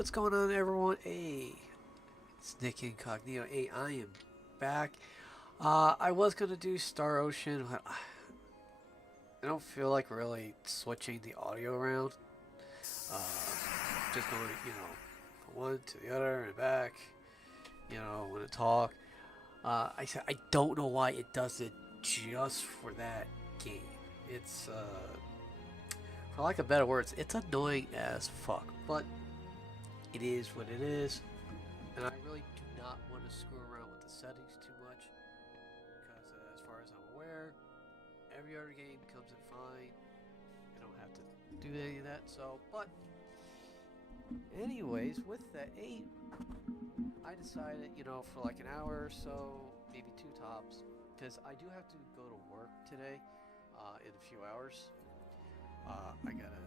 what's going on, everyone? Hey, it's Nick Incognito. Hey, I am back. I was gonna do Star Ocean, but I don't feel like really switching the audio around. Just going, from one to the other and back. When to talk. I said I don't know why it does it just for that game. It's, for lack of better words, it's annoying as fuck. But it is what it is. And I really do not want to screw around with the settings too much, because as far as I'm aware, every other game comes in fine. I don't have to do any of that. So, but anyways, with that eight, I decided, for like an hour or so, maybe two tops, because I do have to go to work today, in a few hours. I gotta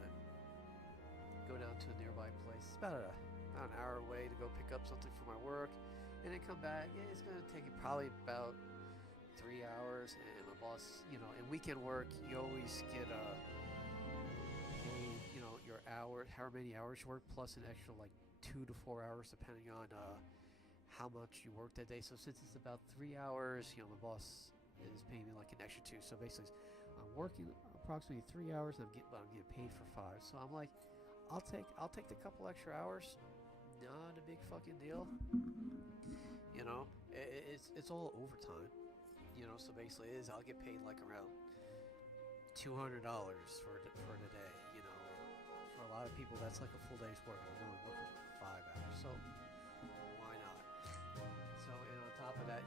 go down to a nearby place. It's about an hour away to go pick up something for my work, and then come back. Yeah, it's gonna take me probably about 3 hours. And my boss, in weekend work, you always get paid, your hour, however many hours you work, plus an extra like 2 to 4 hours, depending on how much you work that day. So since it's about 3 hours, my boss is paying me like an extra two. So basically, I'm working approximately 3 hours, and I'm getting paid for five. So I'm like, I'll take the couple extra hours. Not a big fucking deal. It's all overtime. So basically, I'll get paid like around $200 for the day. And for a lot of people, that's like a full day's work. I'm only working 5 hours, so why not? So and on top of that,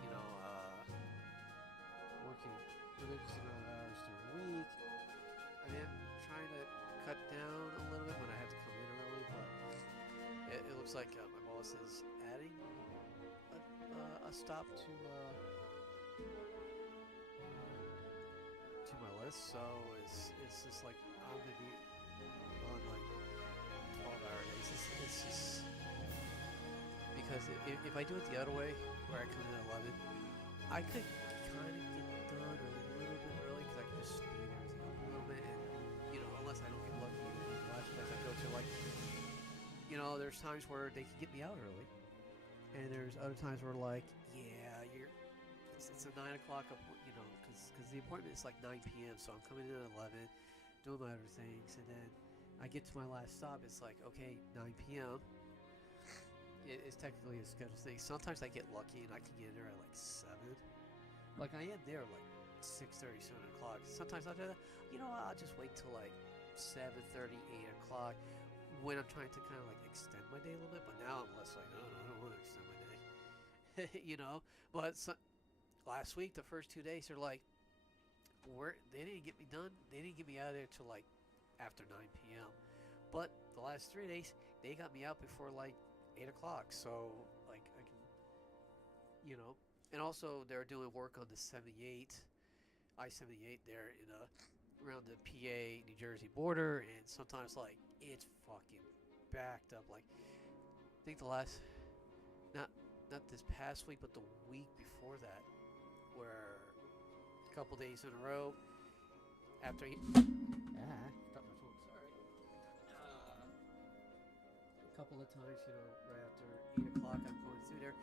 working religious amount of hours during the week. I mean, I'm trying to cut down a little bit when I have to come in early, but it looks like my boss is adding a stop to my list. So it's just like I'm gonna be on like 12-hour days. It's just because if I do it the other way, where I come in at 11, I could kind of get done a little bit early, because I can just speed everything up a little bit. And unless I don't get lucky in the last place I go to, like, there's times where they can get me out early, and there's other times where like, yeah, it's a 9 o'clock because the appointment is like 9 p.m. So I'm coming in at 11, doing my other things, and then I get to my last stop. It's like, okay, 9 p.m. It's technically a scheduled thing. Sometimes I get lucky and I can get in there at like 7. Like I am there like 6:30, 7 o'clock. Sometimes I'll do that. I'll just wait till like 7:30, 8 o'clock, when I'm trying to kind of like extend my day a little bit. But now I'm less like, no, I don't want to extend my day. But last week, the first 2 days, they're like, they didn't get me done. They didn't get me out of there till like after 9 p.m. But the last 3 days, they got me out before like 8 o'clock. So like I can, and also they're doing work on the 78, I-78 there in around the PA New Jersey border, and sometimes like it's fucking backed up. Like I think the last, not not this past week, but the week before that, where a couple days in a row after he dropped my phone. Sorry. A couple of times, right after 8 o'clock, I'm going through there,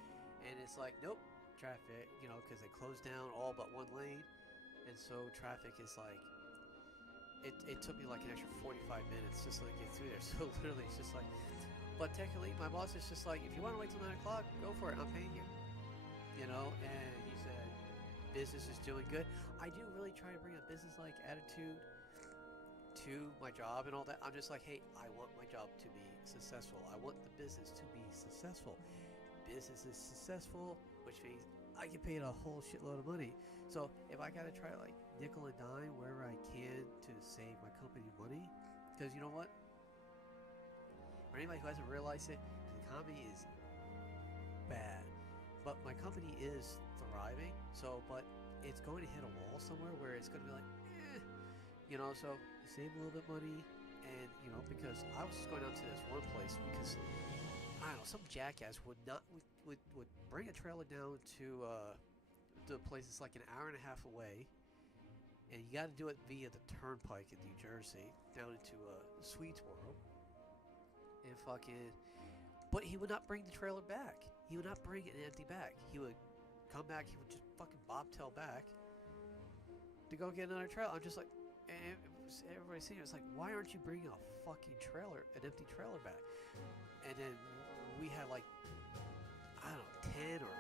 and it's like, nope, traffic, because they closed down all but one lane, and so traffic is like, it took me like an extra 45 minutes just to get through there. So literally, it's just like, but technically, my boss is just like, if you want to wait till 9 o'clock, go for it. I'm paying you. And he said, business is doing good. I do really try to bring a business-like attitude to my job and all that. I'm just like, hey, I want my job to be successful. I want the business to be successful. Business is successful, which means I get paid a whole shitload of money. So if I gotta try like nickel and dime wherever I can to save my company money, because you know what? For anybody who hasn't realized it, the economy is bad, but my company is thriving. So, but it's going to hit a wall somewhere where it's going to be like, So you save a little bit money, and because I was just going out to this one place because I don't know, some jackass would bring a trailer down to the place that's like an hour and a half away, and you got to do it via the turnpike in New Jersey down into Swedesboro, and fucking But he would not bring the trailer back. He would not bring an empty bag. He would come back. He would just fucking bobtail back to go get another trailer. I'm just like, and everybody's seeing it. It's like, why aren't you bringing a fucking trailer, an empty trailer back? And then we had like, I don't know, 10 or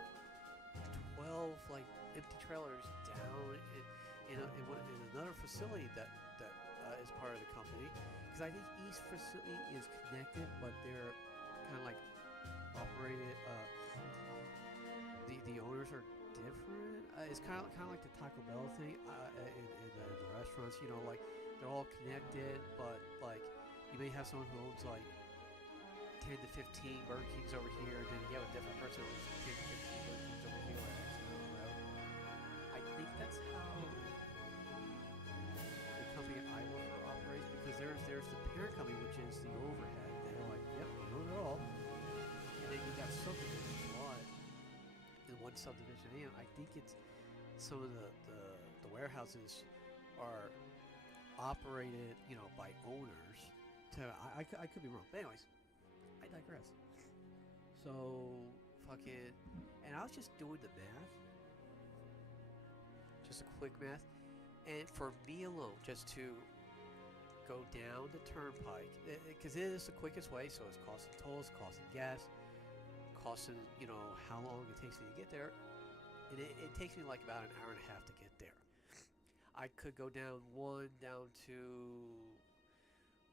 12 like empty trailers down in another facility that is part of the company. Because I think each facility is connected, but they're kind of like operated. The owners are different. It's kind of like the Taco Bell thing in the restaurants. You know, like they're all connected, but like you may have someone who owns like 10 to 15 Burger Kings over here, and then you have a different person who owns 10 to 15 Burger Kings over here. I think that's how the company I work for operates, because there's the parent company, which is the overhead. They're like, yep, we own it all. And then you got subdivisions. In one subdivision, and I think it's some of the warehouses are operated, you know, by owners. I could be wrong, but anyways, I digress. So fucking, and I was just doing the math, just a quick math, and for me alone, just to go down the turnpike, because it is the quickest way, so it's costing tolls, costing gas, costing, you know, how long it takes me to get there. And it takes me like about an hour and a half to get there. I could go down to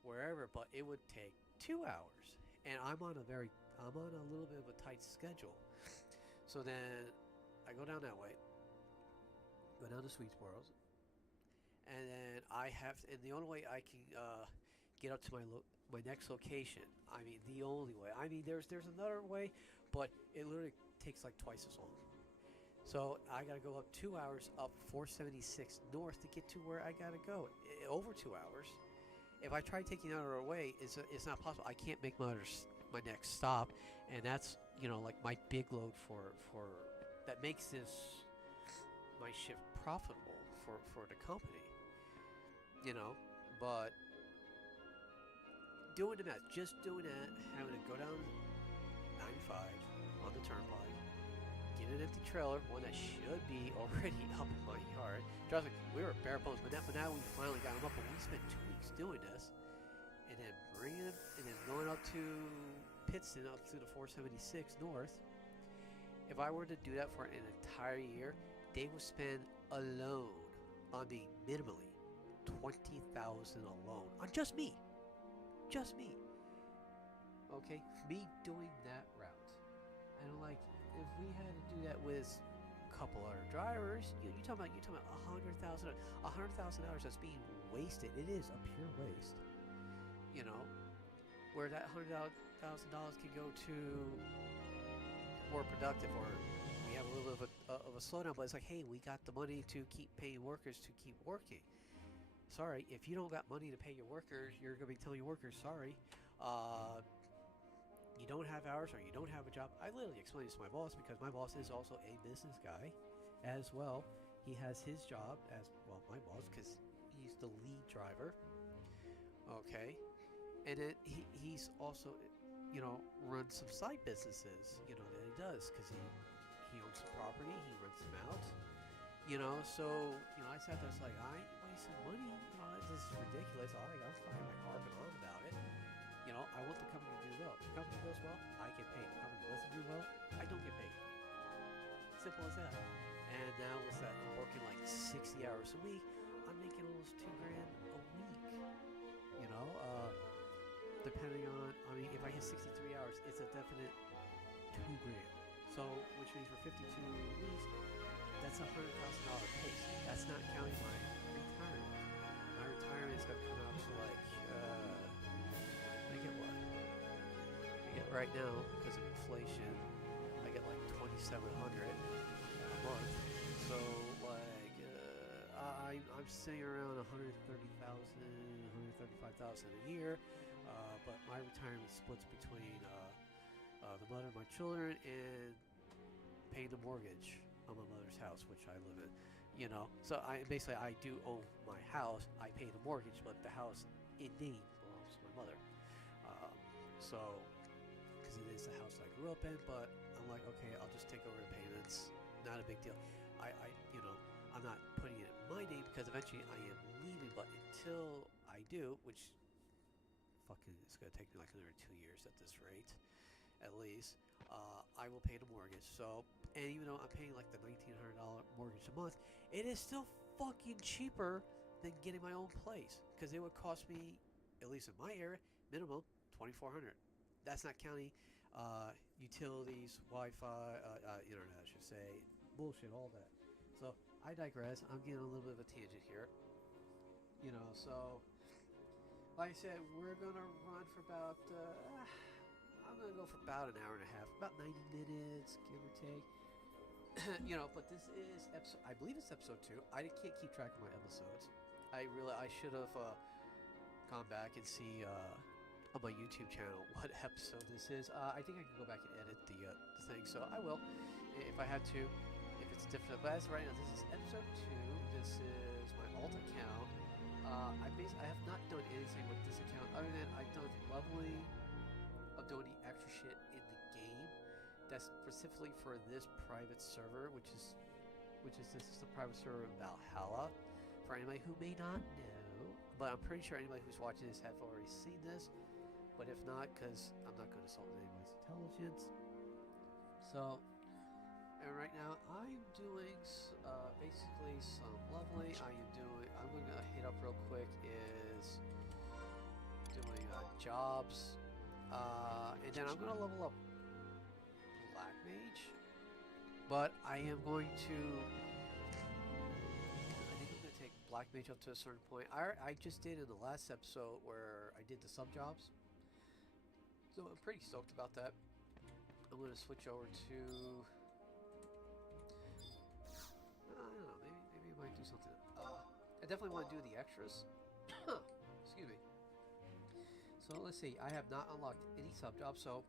wherever, but it would take 2 hours. And I'm on a little bit of a tight schedule. So then I go down that way, go down to Sweetsboro, and then and the only way I can get up to my next location, I mean the only way, I mean there's another way, but it literally takes like twice as long. So I gotta go up 2 hours up 476 north to get to where I gotta go. Over 2 hours. If I try taking another way, it's not possible. I can't make my next stop, and that's, you know, like my big load for that makes this my shift profitable for the company. You know, but doing the math, just doing that, having to go down 95 on the turnpike, get an empty trailer, one that should be already up in my yard. Trust me, we were bare bones, but now we finally got them up, and we spent 2 weeks doing this, and then bringing them, and then going up to Pittston, up to the 476 north. If I were to do that for an entire year, they would spend alone on me minimally $20,000 alone on just me. Just me. Okay, me doing that route. And like, if we had to do that with a couple other drivers, you're talking about $100,000 that's being wasted. It is a pure waste. You know, where that $100,000 can go to more productive, or we have a little bit of a slowdown. But it's like, hey, we got the money to keep paying workers to keep working. Sorry, if you don't got money to pay your workers, you're going to be telling your workers, sorry, you don't have hours, or you don't have a job. I literally explained this to my boss, because my boss is also a business guy as well. He has his job as, well, my boss, because he's the lead driver. Okay. And then he's also, you know, runs some side businesses, you know, that he does, because he owns some property, he rents them out. You know, so, you know, I sat there, it's like, I ain't wasting money, you know, this is ridiculous. I'm fine, like, harping on about it. You know, I want the company to do well. If the company does well, I get paid. If the company doesn't do well, I don't get paid. Simple as that. And now with that, I'm working like 60 hours a week, I'm making almost $2,000 a week. You know, depending on, I mean, if I hit 63 hours, it's a definite $2,000. So, which means for 52 weeks, that's $100,000 pace. That's not counting my retirement. My retirement's gonna come out to like, I get what? I get right now, because of inflation, I get like $2,700 a month. So like, I'm sitting around $130,000, $135,000 a year. But my retirement splits between the mother of my children and paying the mortgage on my mother's house, which I live in, you know. So I do own my house. I pay the mortgage, but the house in name belongs to my mother. So, because it is the grew up in, but I'm like, okay, I'll just take over the payments. Not a big deal. You know, I'm not putting it in my name because eventually I am leaving. But until I do, which fucking it's gonna take me like another 2 years at this rate, at least, I will pay the mortgage. So, and even though I'm paying like the $1,900 mortgage a month, it is still fucking cheaper than getting my own place because it would cost me, at least in my area, minimum $2,400. That's not counting utilities, Wi-Fi, internet, I should say, bullshit, all that. So I digress. I'm getting a little bit of a tangent here. You know, so like I said, we're gonna run for about. I'm gonna go for about an hour and a half, about 90 minutes, give or take. You know, but this is episode. I believe it's episode 2. I can't keep track of my episodes. I should have gone back and see on my YouTube channel what episode this is. I think I can go back and edit the thing, so I will if I had to, if it's different. But as of right now, this is episode 2. This is my alt account. I have not done anything with this account other than I've done leveling. I'm doing the extra shit in the game. That's specifically for this private server, which is this is the private server of Valhalla. For anybody who may not know, but I'm pretty sure anybody who's watching this have already seen this. But if not, because I'm not going to insult anybody's intelligence. So, and right now I'm doing basically some leveling. I'm going to hit up real quick is doing jobs. And then I'm going to level up Black Mage. But I am going to... I think I'm going to take Black Mage up to a certain point. I just did in the last episode where I did the sub jobs. So I'm pretty stoked about that. I'm going to switch over to... I don't know, maybe I might do something. I definitely want to do the extras. Excuse me. So let's see, I have not unlocked any sub jobs, so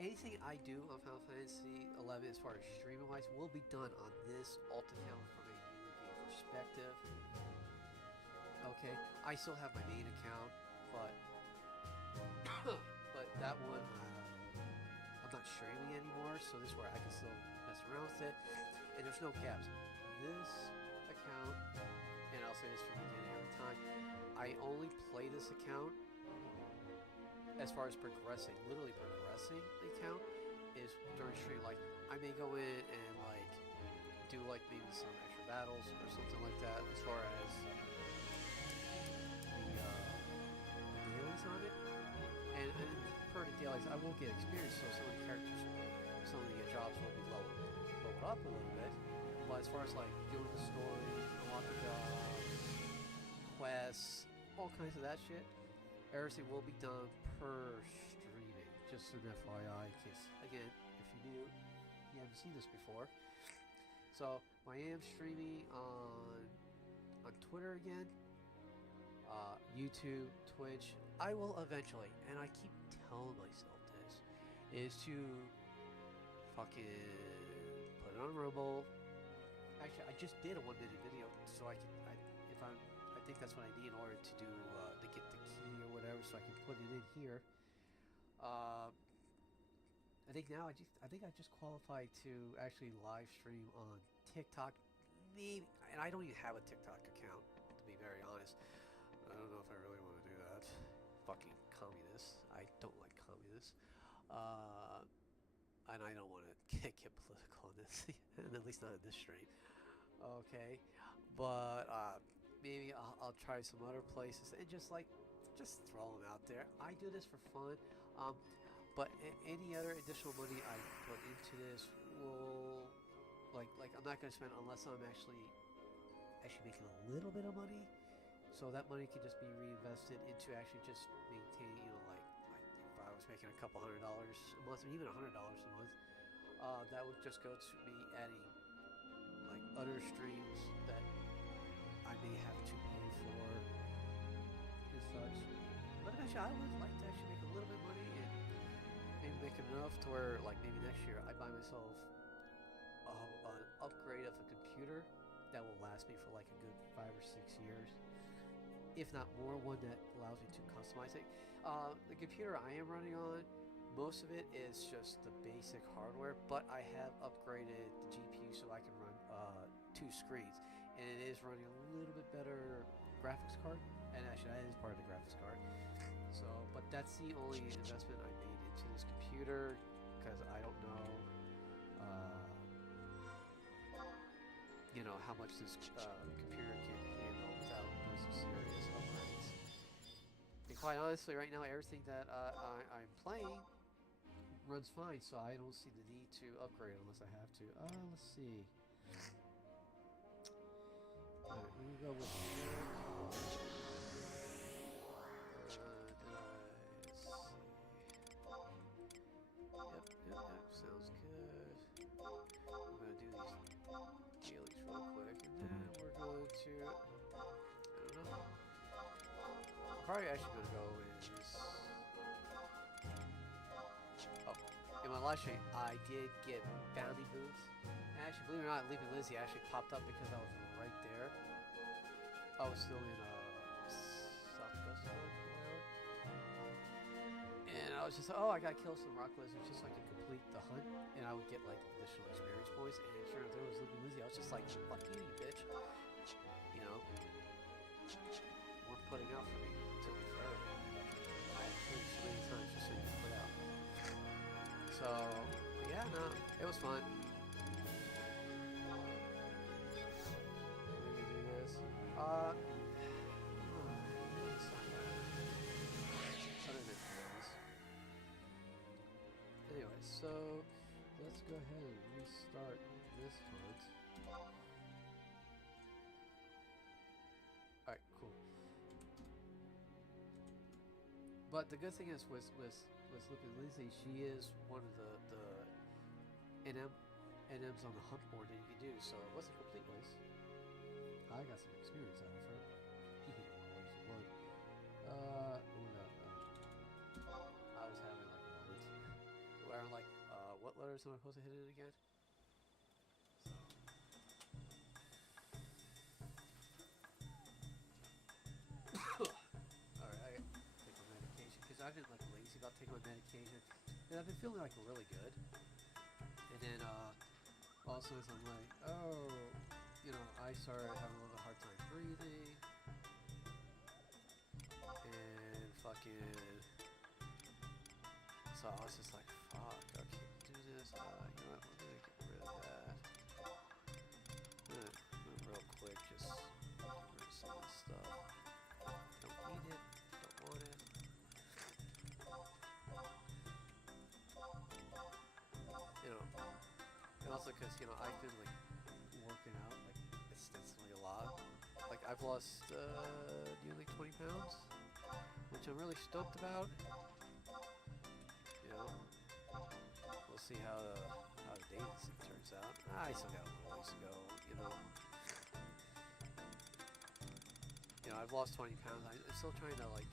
anything I do on Final Fantasy 11 as far as streaming wise will be done on this alt account from a new game perspective. Okay, I still have my main account, but but that one I'm not streaming anymore, so this is where I can still mess around with it, and there's no caps. This account, and I'll say this from the beginning every time, I only play this account as far as progressing, literally progressing the account is during stream. Like I may go in and like do like maybe some extra battles or something like that as far as the dailies on it. And per the dailies, I will get experience, so some of the characters, some of the jobs will be leveled up a little bit. But as far as like doing the story, unlocking jobs, quests, all kinds of that shit, everything will be done per streaming. Just an FYI, in case, again, if you're new, you haven't seen this before. So I am streaming on Twitter again, YouTube, Twitch. I will eventually, and I keep telling myself this, is to fucking put it on Rumble. Actually, I just did a 1-minute video, so I think that's what I need in order to do to get the key or whatever, so I can put it in here. I think now I think I just qualified to actually live stream on TikTok, maybe, and I don't even have a TikTok account, to be very honest. I don't know if I really want to do that. Fucking communists. I don't like communists. And I don't want to get political on this, and at least not in this stream. Okay, but maybe I'll try some other places and just throw them out there. I do this for fun, but any other additional money I put into this will, like I'm not gonna spend unless I'm actually making a little bit of money. So that money can just be reinvested into actually just maintaining, you know, like if I was making a couple $100 a month, or even $100 a month, that would just go to me adding like other streams that I may have to pay for and such. But eventually, I would like to actually make a little bit of money and maybe make enough to where, like, maybe next year I buy myself an upgrade of a computer that will last me for like a good 5 or 6 years, if not more. One that allows me to customize it. The computer I am running on Most of it is just the basic hardware, but I have upgraded the GPU so I can run two screens, and it is running a little bit better graphics card. And actually, that is part of the graphics card. So, but that's the only investment I made into this computer because I don't know, how much this computer can handle without doing some serious upgrades. And quite honestly, right now, everything that I'm playing runs fine, so I don't see the need to upgrade unless I have to. Let's see. Alright, we're gonna go with Yep, sounds good. I'm gonna do these dailies real quick, and then we're going to, I don't know. I'm probably actually gonna go is, in my live stream, I did get bounty boots. And actually, believe it or not, Leaping Lizzie actually popped up because I was right there. I was still in South Coast or whatever. And I was just like, oh, I gotta kill some rock lizards just so I could complete the hunt. And I would get like additional experience points. And sure enough, there was Leaping Lizzie. I was just like, fuck you, you bitch. Weren't putting out for me. It took me forever. I had to kill you so many times just so you could put out. So, yeah, no, it was fun. Let me do this. Anyway, so let's go ahead and restart this hunt. Alright, cool. But the good thing is with Leaping Lizzie, she is one of the NMs on the hunt board that you can do, so it wasn't a complete waste. I got some experience out of her. I was having like a moment where I'm like, what letters am I supposed to hit it again? Alright, I gotta take my medication because I've been like lazy about taking my medication, and I've been feeling like really good. And then all of a sudden I'm like, oh, I started having a little hard time breathing, and fucking. So I was just like, fuck, I can't do this. You know what? We're gonna get rid of that. Real quick, just get rid of some of this stuff. Don't need it. Don't want it. And also because I've been like working out like extensively a lot. Like I've lost nearly 20 pounds, which I'm really stoked about. We'll see how the dating scene turns out. I still got a little ways to go. I've lost 20 pounds. I'm still trying to like.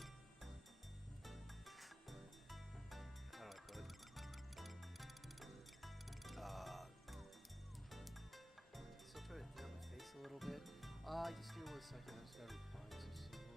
How do I put it? Still trying to thin out my face a little bit. Just give me 1 second. I just gotta reply to someone.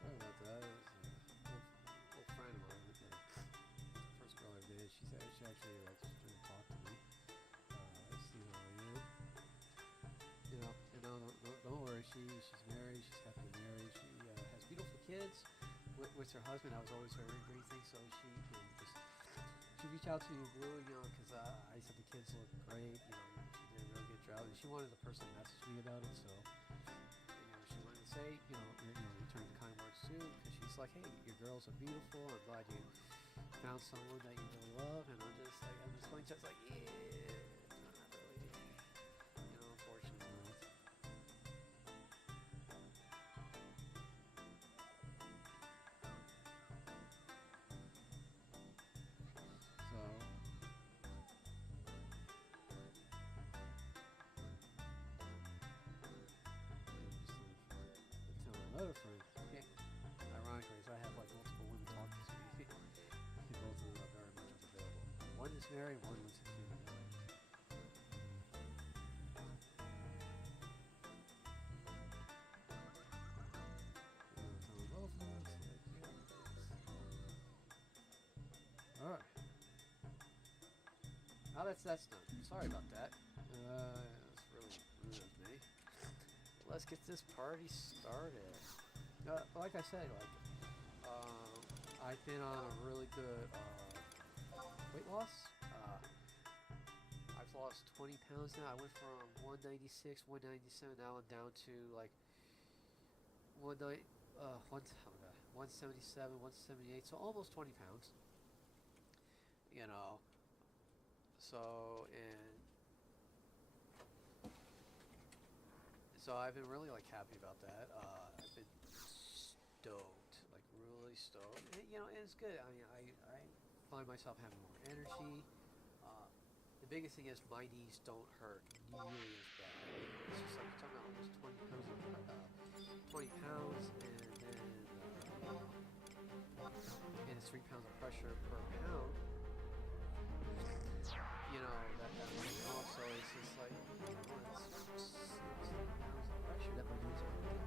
Sorry about that. It was an old friend of mine. The first girl I dated, she actually like trying to talk to me. See how I am. Don't worry. She's married. She's happily married. She has beautiful kids with her husband. That was always her great thing. So she reached out to me, Blue, because I said the kids look great. She did a really good job, and she wanted the person to message me about it. So she wanted to say, return the kind words too, because she's like, hey, your girls are beautiful. I'm glad you found someone that you really love, and I'm just going to like, yeah, not really, unfortunately not. So Mary, one was a human. All right. Now that's done. Sorry about that. That's really rude of me. Let's get this party started. Like I said, I've been on a really good weight loss. I've lost 20 pounds now. I went from 196, 197. Now I'm down to like 177, 178. So almost 20 pounds. You know. So I've been really like happy about that. I've been stoked, like really stoked. And, and it's good. I mean, I find myself having more energy. The biggest thing is my knees don't hurt nearly as bad. It's just like you're talking about almost 20 pounds, and it's 3 pounds of pressure per pound. That means also it's just like, it's 60 pounds of pressure that my knees are doing.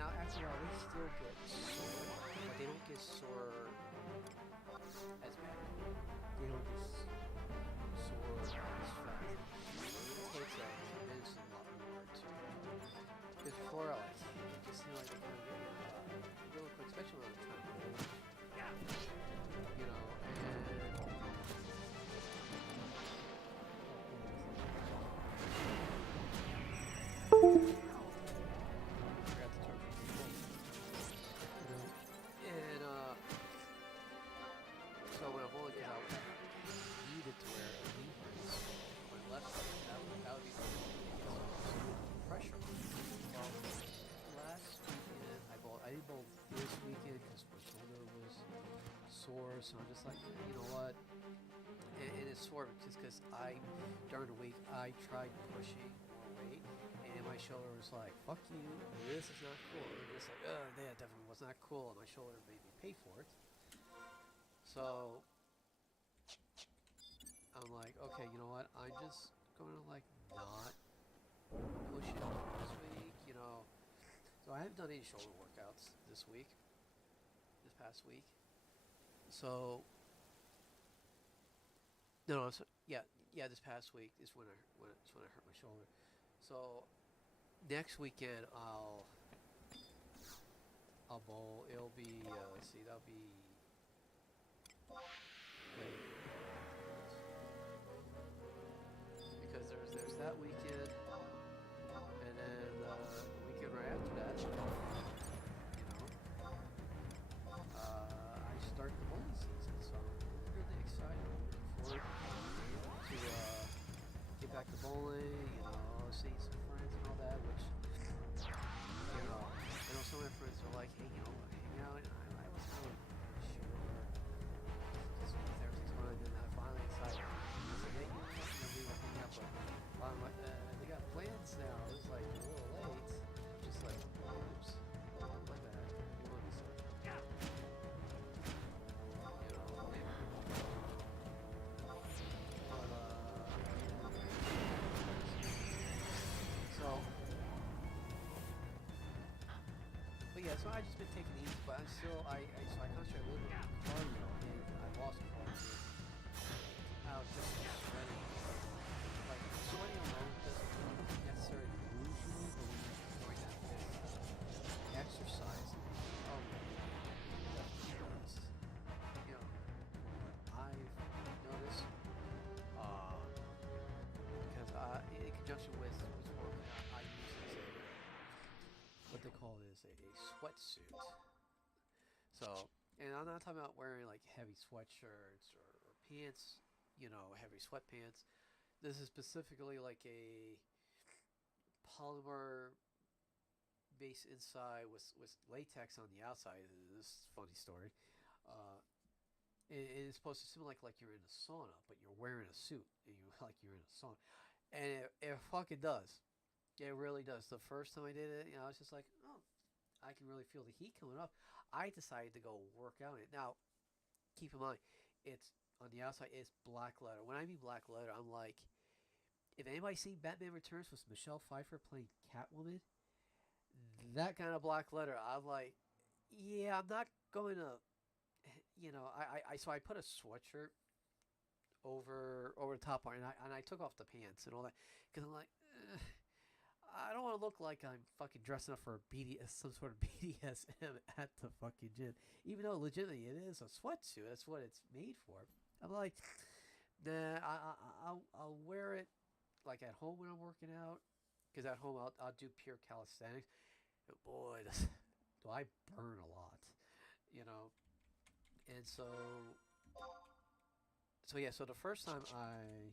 Now, after all, they still get sore, but they don't get sore as bad. They don't get sore as fast. It takes a tremendous lot more to. Because before, it just seemed like it kind of get really quick, especially when I'm trying to move. So when I'm holding it out, I needed to wear a knee brace on my left side. That would be pressure. Well, last weekend I did both this weekend because my shoulder was sore. So I'm just like, you know what? And it's sore just because during the week I tried pushing more weight, and my shoulder was like, "Fuck you! This is not cool." And it's like, that definitely was not cool, and my shoulder made me pay for it. So I'm like, okay, you know what? I'm just going to not push it this week, So I haven't done any shoulder workouts this past week. So no, this past week is when I hurt my shoulder. So next weekend I'll bowl. It'll be let's see, that'll be. Because there's that weekend, and then the weekend right after that, I start the bowling season, so I'm really excited. I'm looking forward to get back to bowling, seeing some friends and all that, which, I know some of my friends are like, hey, hang out, and I wasn't really sure. Just everything's fine, and I finally decided, hey, we were hanging out, but they got plans now. It was like a little late. Just like, oops, my bad. You want to say, so I just been taking it easy, but I'm still, I concentrate a little bit on cardio, and I lost cardio. I was just sweating. Like, sweating alone doesn't necessarily lose you, but when you're doing that with exercise, oh my God, I've noticed, because in conjunction with work, I use what they call is a sweatsuit. So, and I'm not talking about wearing like heavy sweatshirts or pants, heavy sweatpants. This is specifically like a polymer base inside with latex on the outside. This is a funny story. It's supposed to seem like you're in a sauna, but you're wearing a suit and you're in a sauna, and it fucking does. It really does. The first time I did it, I was just like, oh, I can really feel the heat coming up. I decided to go work out in it. Now, keep in mind, it's on the outside it's black letter. When I mean black letter, I'm like, if anybody's seen Batman Returns with Michelle Pfeiffer playing Catwoman, that kind of black letter, I'm like, yeah, I'm not going to, so I put a sweatshirt over the top part, and I took off the pants and all that, because I'm like, I don't want to look like I'm fucking dressing up for some sort of BDSM at the fucking gym, even though legitimately it is a sweatsuit. That's what it's made for. I'm like, nah, I'll wear it like at home when I'm working out, because at home I'll do pure calisthenics. And boy, do I burn a lot, you know. And so yeah. So the first time I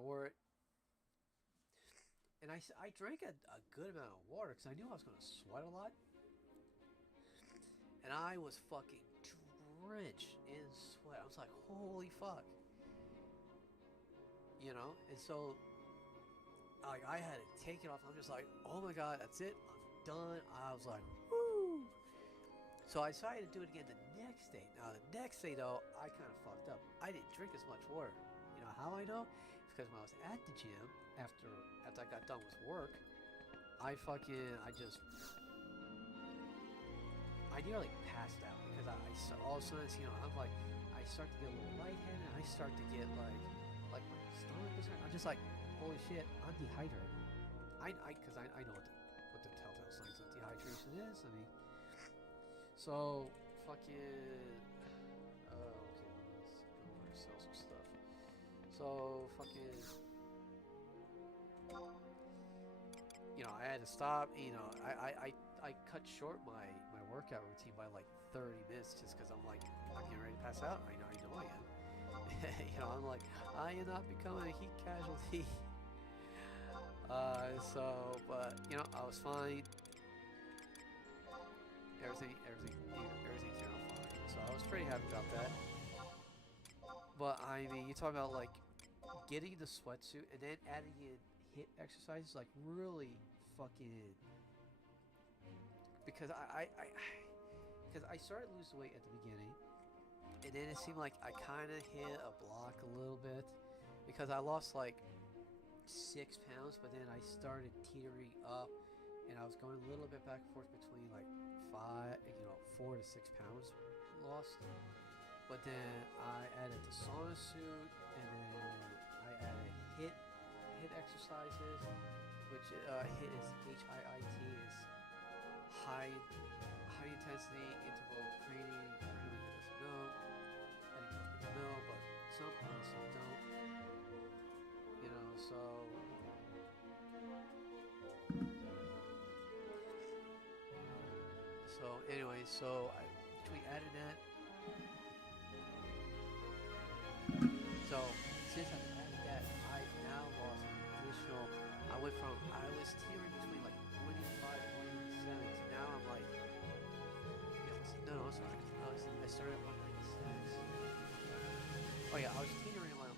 wore it, and I drank a good amount of water because I knew I was going to sweat a lot, and I was fucking drenched in sweat. I was like, holy fuck, you know. And so like I had to take it off. I'm just like, oh my god, that's it. I'm done. I was like, woo. So I decided to do it again the next day. Now the next day though, I kind of fucked up. I didn't drink as much water. You know how I know? It's because when I was at the gym after I got done with work, I nearly passed out because all of a sudden, I'm like, I start to get a little lightheaded. I start to get like my stomach is hurt. I'm just like, holy shit, I'm dehydrated. Because I know what the telltale signs of dehydration is. I mean, so fucking. Okay, let's go over and sell some stuff. So fucking. I had to stop. I cut short my workout routine by like 30 minutes just because I'm like, I'm getting ready to pass out. I know I am. I'm like, I am not becoming a heat casualty. But I was fine. Everything came out fine. So I was pretty happy about that. But I mean, you talk about like getting the sweatsuit and then adding in HIIT exercises, like really fucking. Because I started losing weight at the beginning, and then it seemed like I kind of hit a block a little bit because I lost like 6 pounds, but then I started teetering up, and I was going a little bit back and forth between like 4 to 6 pounds lost. But then I added the sauna suit, and then I added HIIT exercises, which HIIT is HIIT is high intensity interval training. Really doesn't know. I think most people know, but some don't. So anyway, between adding that, so since I've added that, I've now lost an additional. I was teetering between like 185 and 187 to now I'm like, no, I'm sorry. I started at 196. Oh yeah, I was teetering around.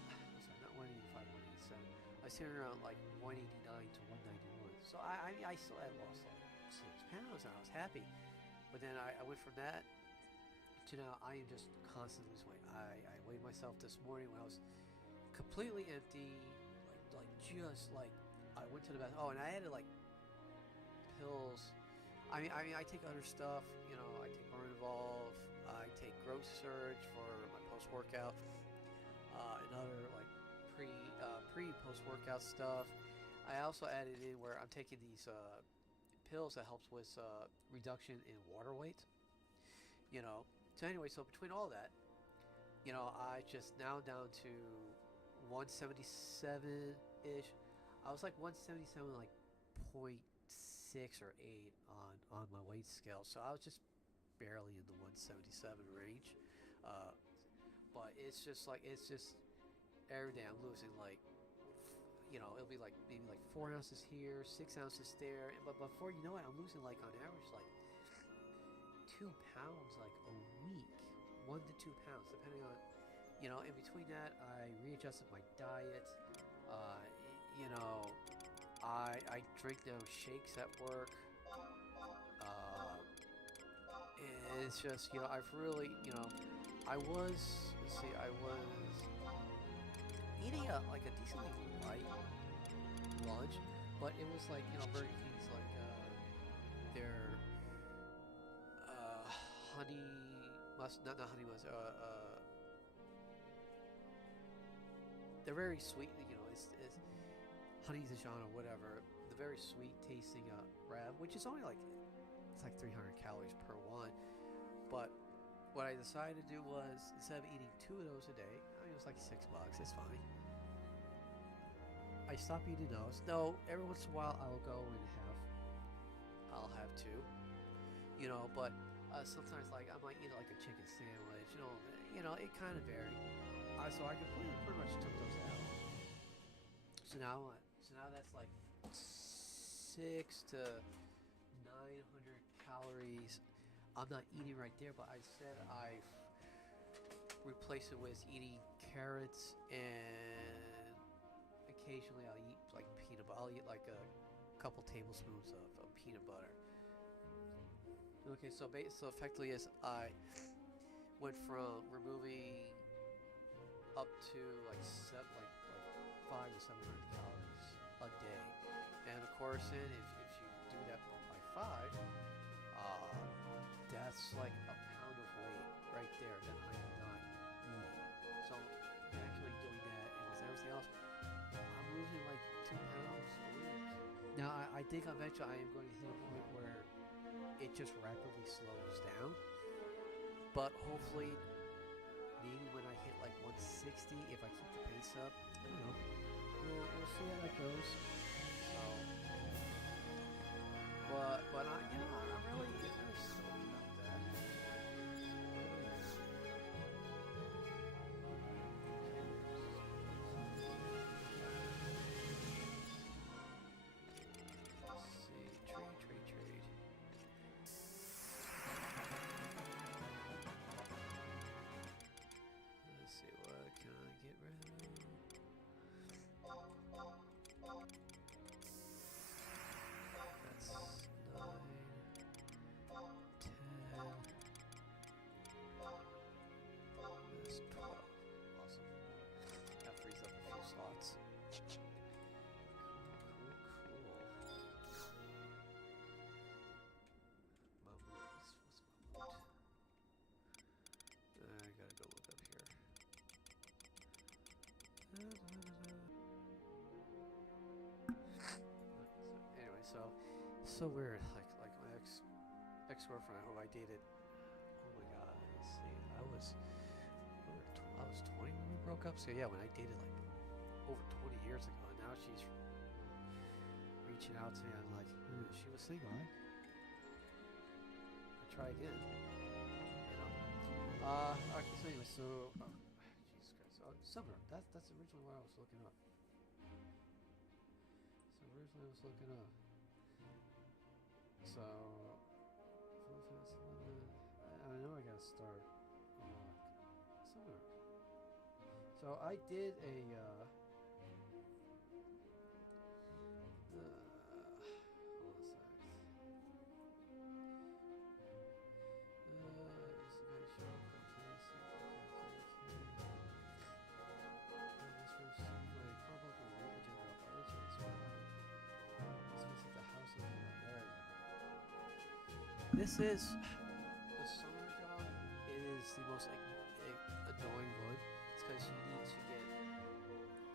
Not 185, 187. I was teetering around like 189 to 191. So I still had lost like 6 pounds, and I was happy. But then I went from that to now I am just constantly losing weight. I weighed myself this morning when I was completely empty, I went to the bathroom. Oh, and I added like pills. I mean, I take other stuff. I take Burnivolve. I take Growth Surge for my post-workout. And other like pre and post-workout stuff. I also added in where I'm taking these pills that helps with reduction in water weight. So anyway, so between all that, I just now down to 177 ish. I was like 177 like 0.6 or 8 on my weight scale, so I was just barely in the 177 range. But it's just every day I'm losing like. It'll be like maybe like 4 ounces here, 6 ounces there, but before you know it, I'm losing like on average like 2 pounds like a week, 1 to 2 pounds, depending on, in between that, I readjusted my diet. I drink those shakes at work, and it's just, I've really, I was, let's see, I was eating like a decently light lunch, but it was like, Burger King's like their honey must not honey must they're very sweet. It's honey Dijon or whatever. The very sweet tasting wrap, which is only like it's like 300 calories per one. But what I decided to do was instead of eating 2 of those a day, I mean, it was like $6. It's fine. I stopped eating those. No, every once in a while I'll go and I'll have two. But sometimes like I might eat like a chicken sandwich. It kind of varied. So I completely pretty much took those out. So now what? So now that's like 6 to 900 calories. I'm not eating right there, but I said I've replaced it with eating carrots, and occasionally I'll eat like peanut butter. I'll eat like a couple tablespoons of peanut butter. Okay, so effectively, as I went from removing up to like 5 to 700 calories a day, and of course, then if you do that by 5, that's like a pound of weight right there that I am not eating. So actually doing that, and with everything else, I'm losing like 2 pounds a week. Now I think eventually I am going to hit a point where it just rapidly slows down, but hopefully maybe when I hit like 160, if I keep the pace up, I don't know, we'll see how that goes. So, but I'm really stoked about that. Let's see, trade. Let's see, what can I get rid of? That's 9, 10. That's 12. Awesome. That frees up a few slots. Cool. What's my mood? I gotta go look up here. Anyway, so weird. Like my ex-girlfriend who I dated. Oh my god. Let's see. I was 20 when we broke up. So yeah, when I dated like over 20 years ago, and now she's reaching out to me. I'm like, she was single, right? I try again. Okay. So anyway, Jesus Christ. Summer. That's originally what I was looking up. So, I know I gotta start. Summer. So I did a, hold on a sec. This is the summer job. It is the most annoying one. It's because you need to get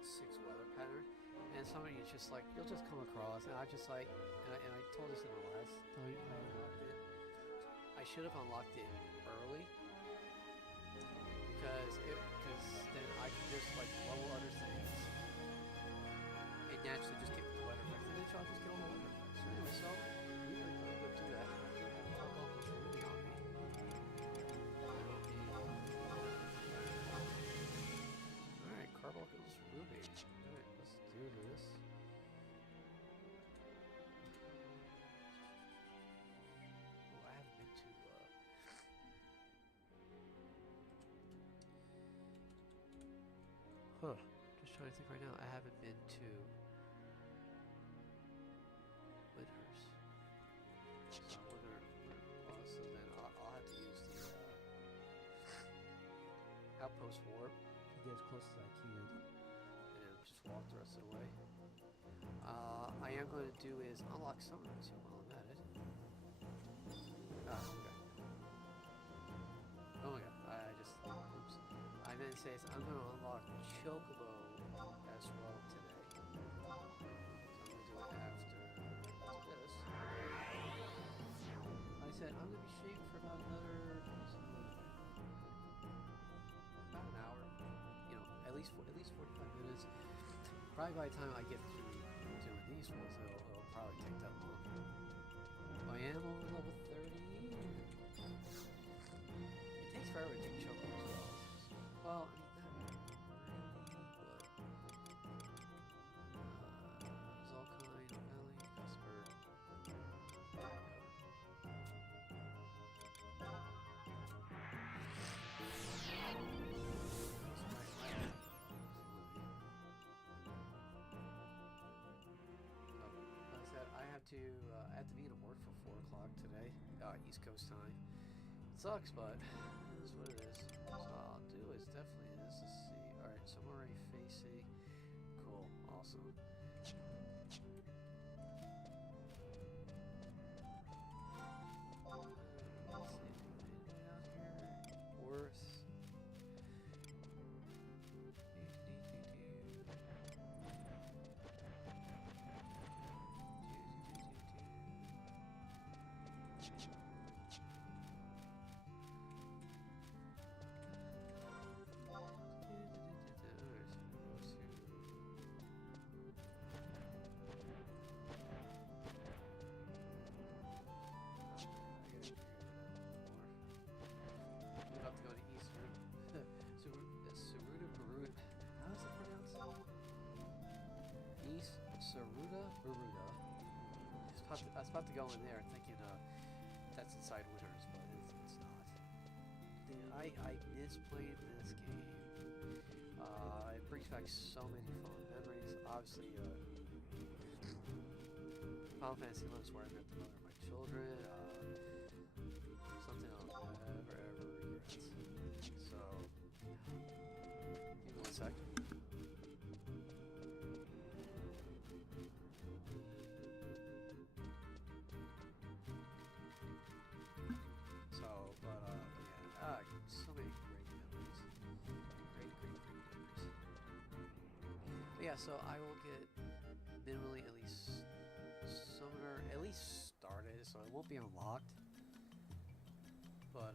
6 weather pattern, and some of you just like you'll just come across, and I just like, and I told this in the last time I unlocked it. I should have unlocked it early because then I can just like level other things and naturally just get the weather effects, and then I'll just get all the weather effects. So anyway, so we are going to go do that. Alright, Carbuncle's Ruby. Alright, let's do this. Oh, I haven't been to, just trying to think right now. I haven't been to Lyndhurst. So then I'll have to use post-warp to get as close as I can, and then just walk the rest of the way. I am going to do is unlock summoners while I'm at it. Okay. Oh my god, I just, oops. I meant to say I'm going to unlock Chocobo as well today. So I'm going to do it after this. Like I said, I'm going to be streaming for about another, about an hour. You know, at least 45 minutes. Probably by the time I get through doing these ones, it'll probably take that long. I am over level 30. It takes forever to do Choco as well. Well, I mean, not really, but Zolkine, Valley, Cusper. I have to be in work for 4 o'clock today, East Coast time. It sucks, but that's what it is. So I'll do is definitely this. Let's see. Alright, so I'm already facing. Cool, awesome. Let's see anything out here. Worth. Saruda Baruda. I was about to go in there thinking that's inside Winners, but it's not. I miss playing this game. It brings back so many fond memories. Obviously, Final Fantasy 11 is where I met the mother of my children. Something I'll never ever regret. So, give me 1 sec. So many great memories. Great memories. But yeah, so I will get minimally at least summoner at least started, so it won't be unlocked. But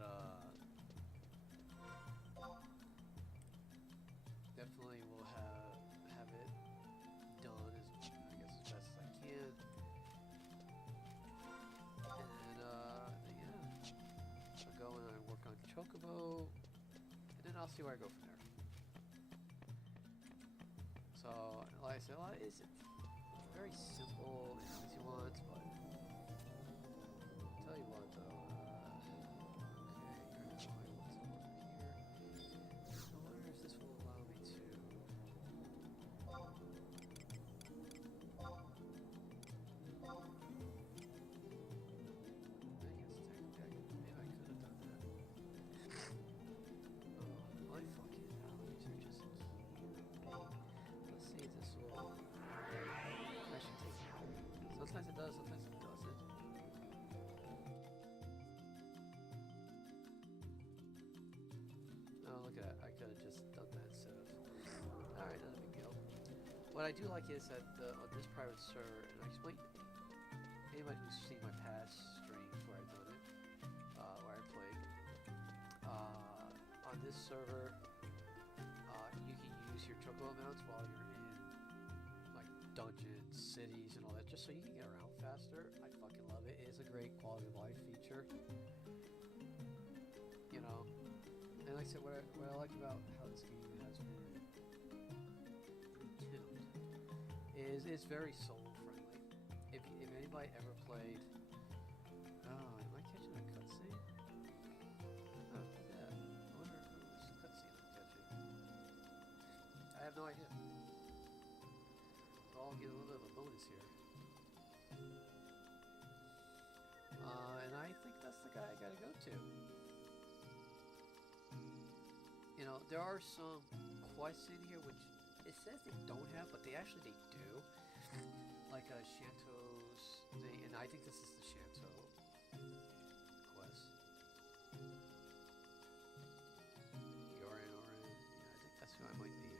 definitely will have it done as I guess as best as I can. And yeah. I'll go and I work on Chocobo, and then I'll see where I go from there. So, like I said, it's very simple and easy ones, but I'll tell you what though. Okay, what's over here? I wonder if this will allow me to. Sometimes it does, sometimes it doesn't. Oh, look at that. I could have just done that instead of... Alright, not a big deal. What I do like is that on this private server, and I explained anybody who's seen my past streams where I've done it, where I played, on this server, you can use your chocobo mounts while you're in dungeons, cities, and all that, just so you can get around faster. I fucking love it. It is a great quality of life feature. You know, and like I said, what I like about how this game has been tuned is it's very soul friendly. If anybody ever played, oh, am I catching a cutscene? Oh, yeah. I wonder if this cutscene I'm catching. I have no idea. I'll get a little bit of a bonus here. And I think that's the guy I gotta go to. You know, there are some quests in here which it says they don't have, but they actually they do. Like Shanto's thing, and I think this is the Shanto quest. Yorin, Orin. Yeah, I think that's who I might be.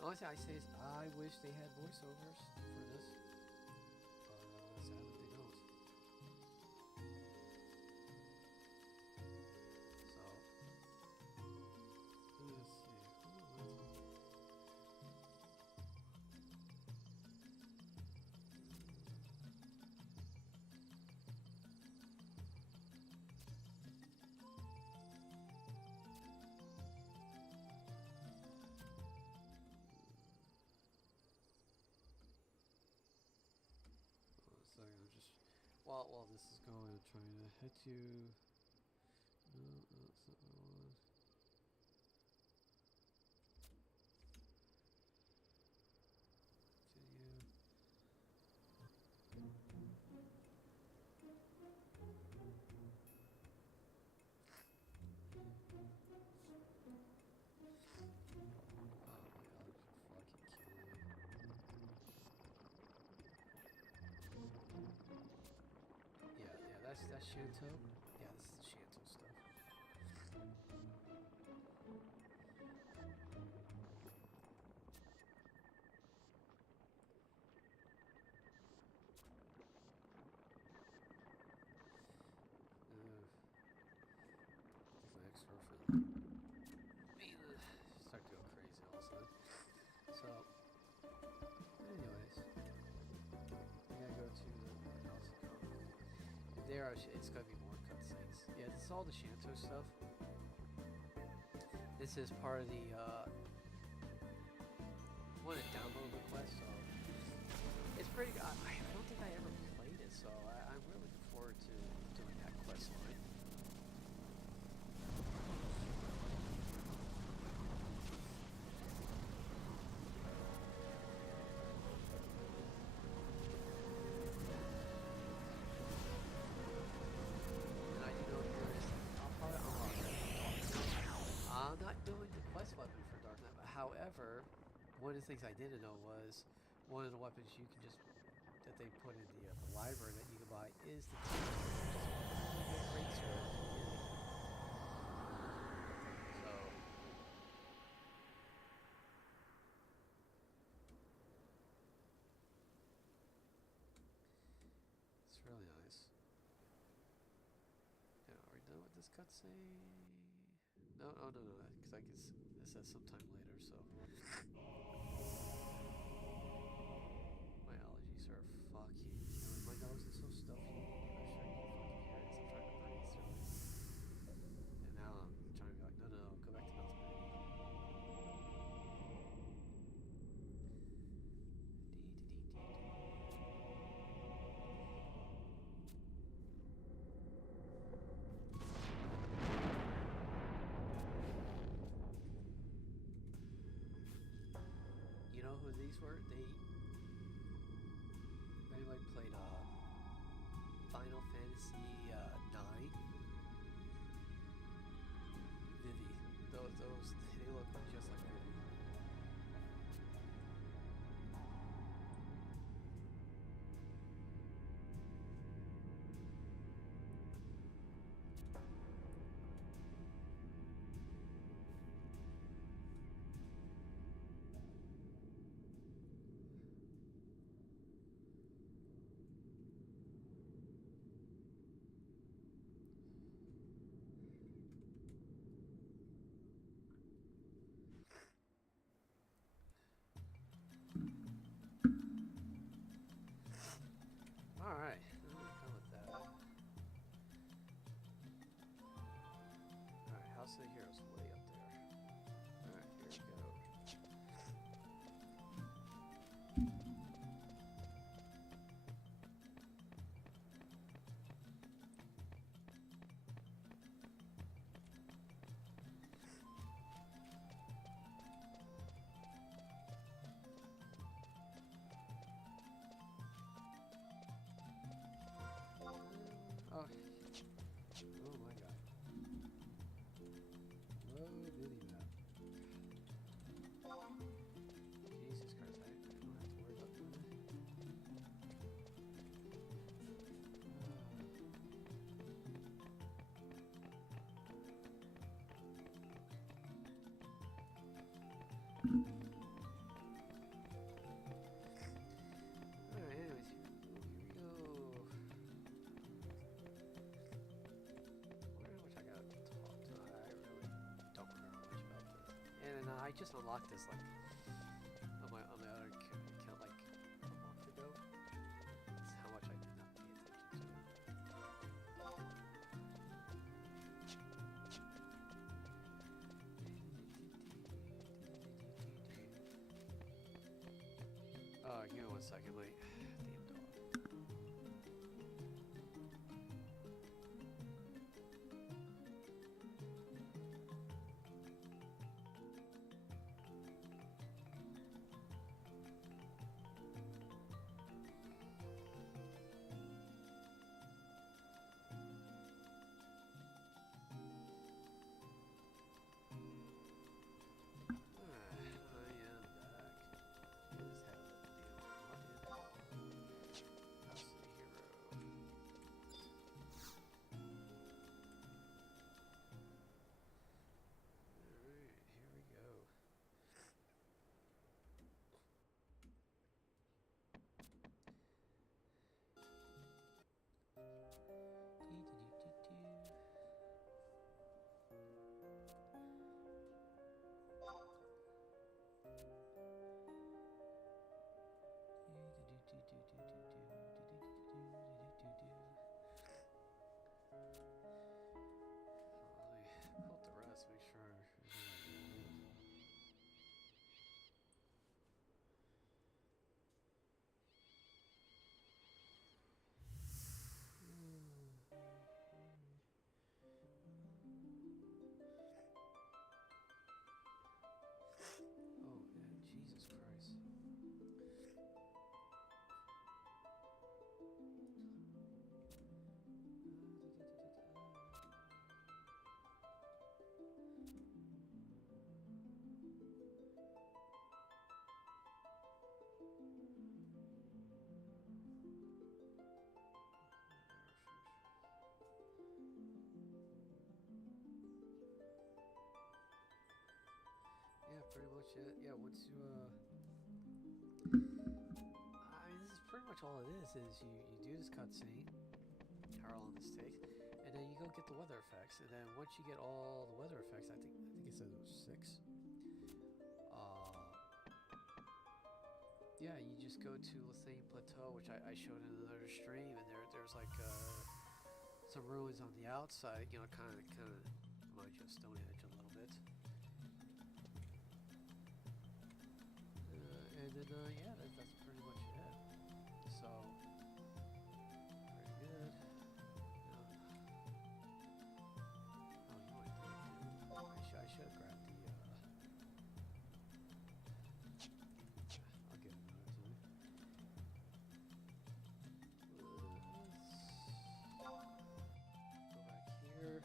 The only thing I say is I wish they had voiceovers for this, but sadly they don't. So, let's see. Sorry, I'm just while this is going, I'm trying to hit you. No, that's not what I want. Continue. Oh my allergies are fucking killing me. Yeah, that's Shanto. Yeah, this is the Shanto stuff. I think my ex-girlfriend start to go crazy all of a sudden. So, anyways, I gotta go to the house of Kama. There, it's gonna be more cutscenes. Yeah, this is all the Shanto stuff. This is part of the one to download request, so it's pretty good. I don't think I ever played it, so I'm really looking forward to doing that quest line. And I do know here is I'll probably unlock it. I'm not doing the quest weapon for Dark Knight, but however, one of the things I didn't know was one of the weapons you can just that they put in the library that you can buy is the great sword. So it's really nice. Yeah, are we done with this cutscene? No, oh no, because I guess it says sometime later. So my allergies are fucking killing. My nose is so stuffy. I'm sure you can fucking hear it as I'm trying to breathe through it. And now I'm trying to be like, no, go back to Melton. You know who these were? Anybody played Final Fantasy 9? Vivi. Those they look just like Vivi. Alright, I'm gonna come with that. Alright, House of the Heroes way up there. Alright, here we go. Oh, oh my god. Alright, anyways, here we go. I wonder how much I gotta talk to. I really don't remember much about this. And I just unlocked this like on my other account like a month ago. That's how much I did not pay attention to it. Give me 1 second, wait. Damn dog. Pull up the rest, make sure. Oh man, Jesus Christ. Yeah, pretty much it. Yeah, once you I mean, this is pretty much all it is you do this cutscene, how long this takes, and then you go get the weather effects, and then once you get all the weather effects, I think it said it was 6. Yeah, you just go to Lithane Plateau, which I showed in another stream, and there's like some ruins on the outside, you know, kind of remind you of Stonehenge a little bit. And then yeah, that's pretty much it. So pretty good. Oh, you know what I did do? I should have grabbed the. I'll get another time. Go back here.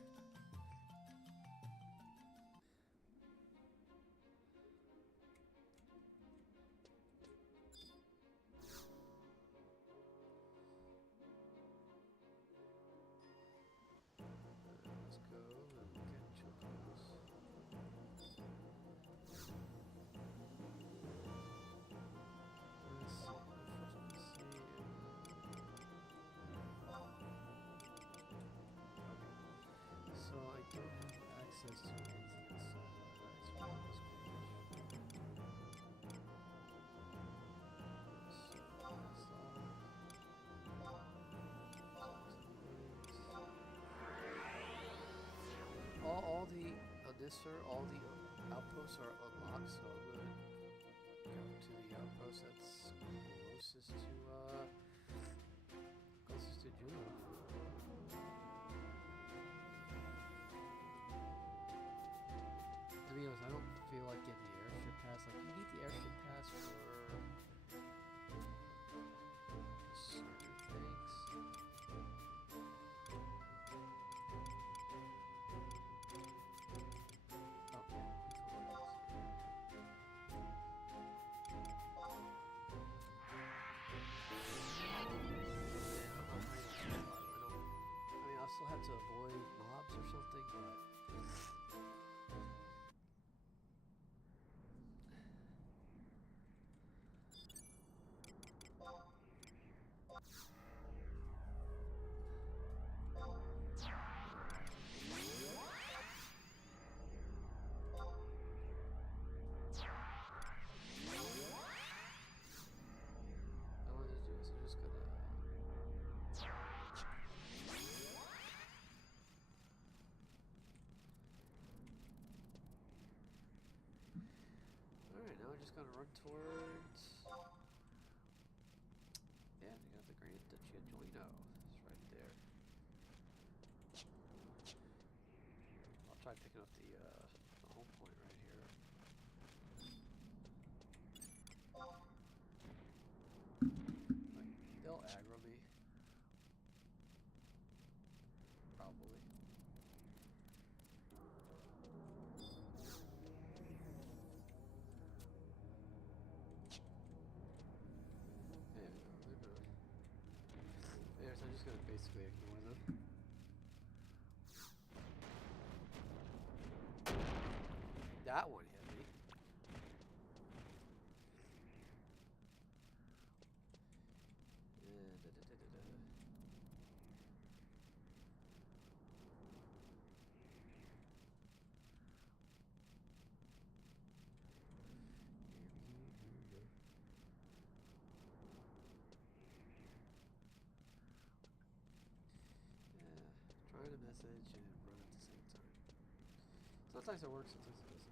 Let's go and look at Chocobos. Let's see. Okay. So I don't have access to anything outside of that. All the all the outposts are unlocked, so I'm gonna go to the outpost that's closest to Juno. To be honest, I don't feel like getting the airship pass. Like, you need the airship pass for certain things. Still have to avoid mobs or something, but gonna run towards. Yeah, they got the Grand Duchy of Joino. It's right there. I'll try picking up the home point right here. Like, they'll aggro me. Probably. Yeah, so I'm just gonna basically ignore them. That one hit me. Trying to message and run at the same time. Sometimes it works, sometimes it doesn't.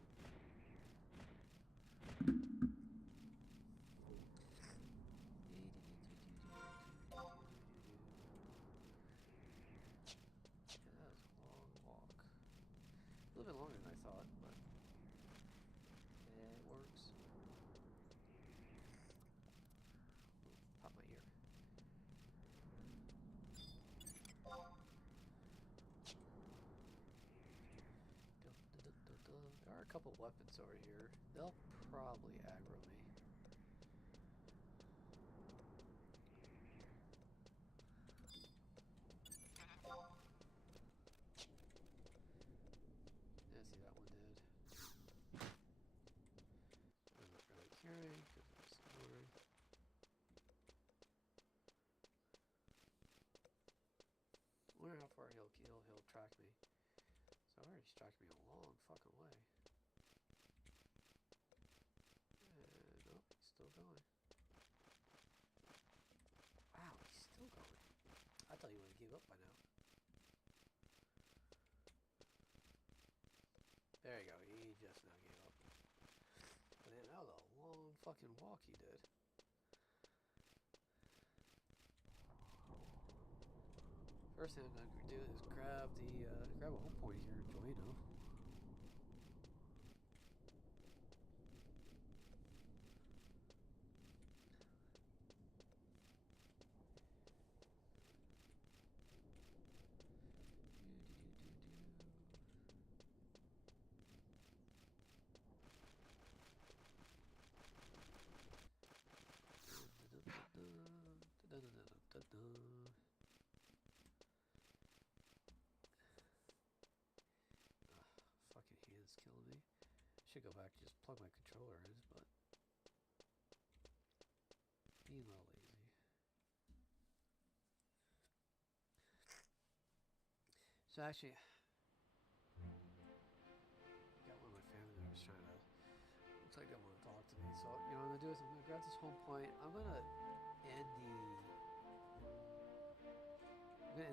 Yeah, that was a long walk. A little bit longer than I thought, but yeah, it works. Pop my ear. There are a couple weapons over here. They'll probably aggro me. Yeah, see, that one did. I'm not really caring because I'm scoring. I wonder how far he'll track me. So already he's tracked me a long fucking way. And nope, he's still going. Wow, he's still going. I thought he would have gave up by now. There you go, he just now gave up. But man, that was a long fucking walk he did. First thing I'm gonna do is grab a home point here in Joino. Fucking hands killing me. Should go back and just plug my controller in, but being a little lazy. So actually, got one of my family members trying to. Looks like they want to talk to me. So you know what I'm gonna do is I'm gonna grab this home point. I'm gonna end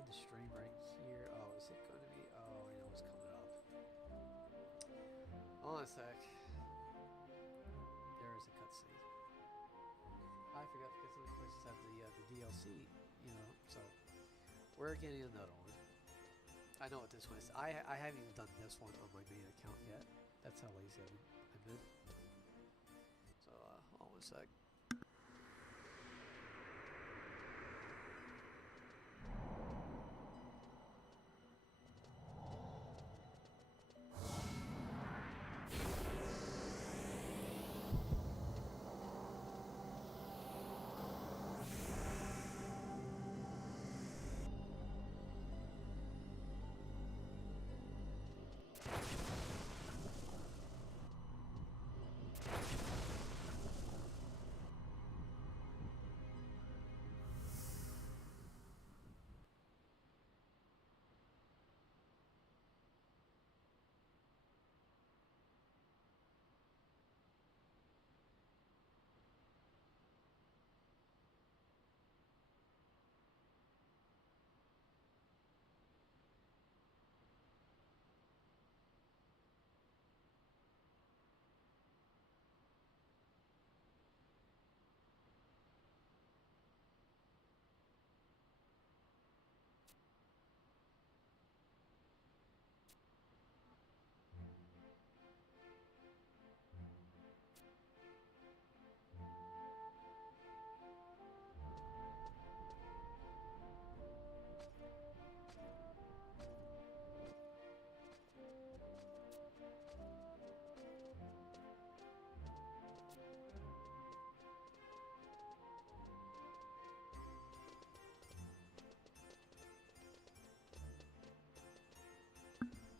the stream right here. Oh, is it going to be? Oh, I know what's coming up. Hold on a sec. There is a cutscene. I forgot because some of the places have the DLC, you know. So we're getting another one. I know what this one is. I haven't even done this one on my main account yet. That's how lazy I've been. So hold on a sec.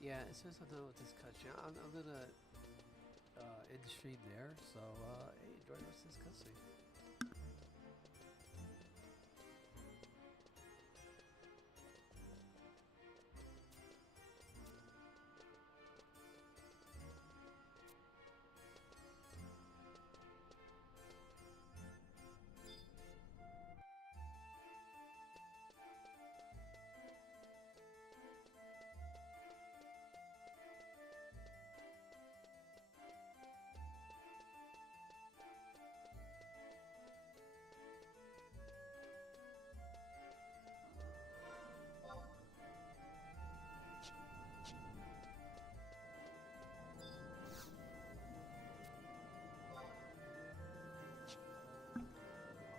Yeah, as soon as I'm done with this cutscene, I'm gonna end the stream there. So, hey, enjoy the rest of this cutscene.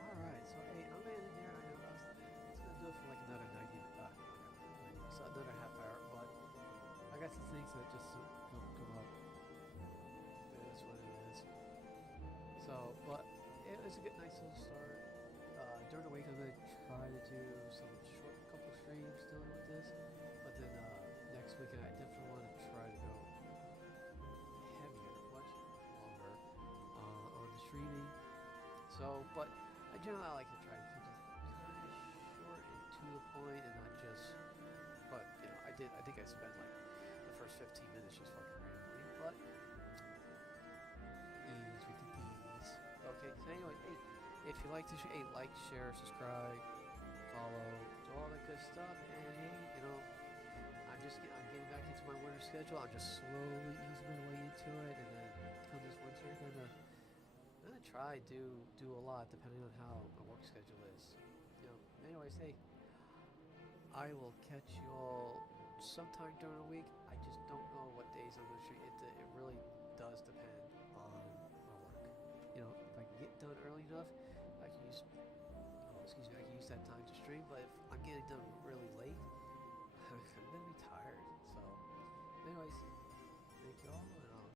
Alright, so hey, I'm gonna end here. I was gonna do it for like another 90, so another half hour, but I got some things that just come up. It is what it is. So, but it was a good, nice little start. During the week, I'm gonna try to do some couple streams dealing with this, but then next weekend I definitely want to try to go heavier, much longer on the streaming. So, but I generally like to try to keep it kind of short and to the point, and not just. But you know, I think I spent like the first 15 minutes just fucking rambling, but ease with the ease. Okay, so anyway, hey, if you like this, hey, like, share, subscribe, follow, do all that good stuff, and hey, you know, I'm getting back into my winter schedule. I'm just slowly easing my way into it, and then come this winter, I'm gonna try do a lot depending on how my work schedule is. You know. Anyways, hey, I will catch you all sometime during the week. I just don't know what days I'm gonna stream. It really does depend on my work. You know, if I can get done early enough, I can use. Oh, excuse me. I can use that time to stream. But if I'm getting done really late, I'm gonna be tired. So, anyways.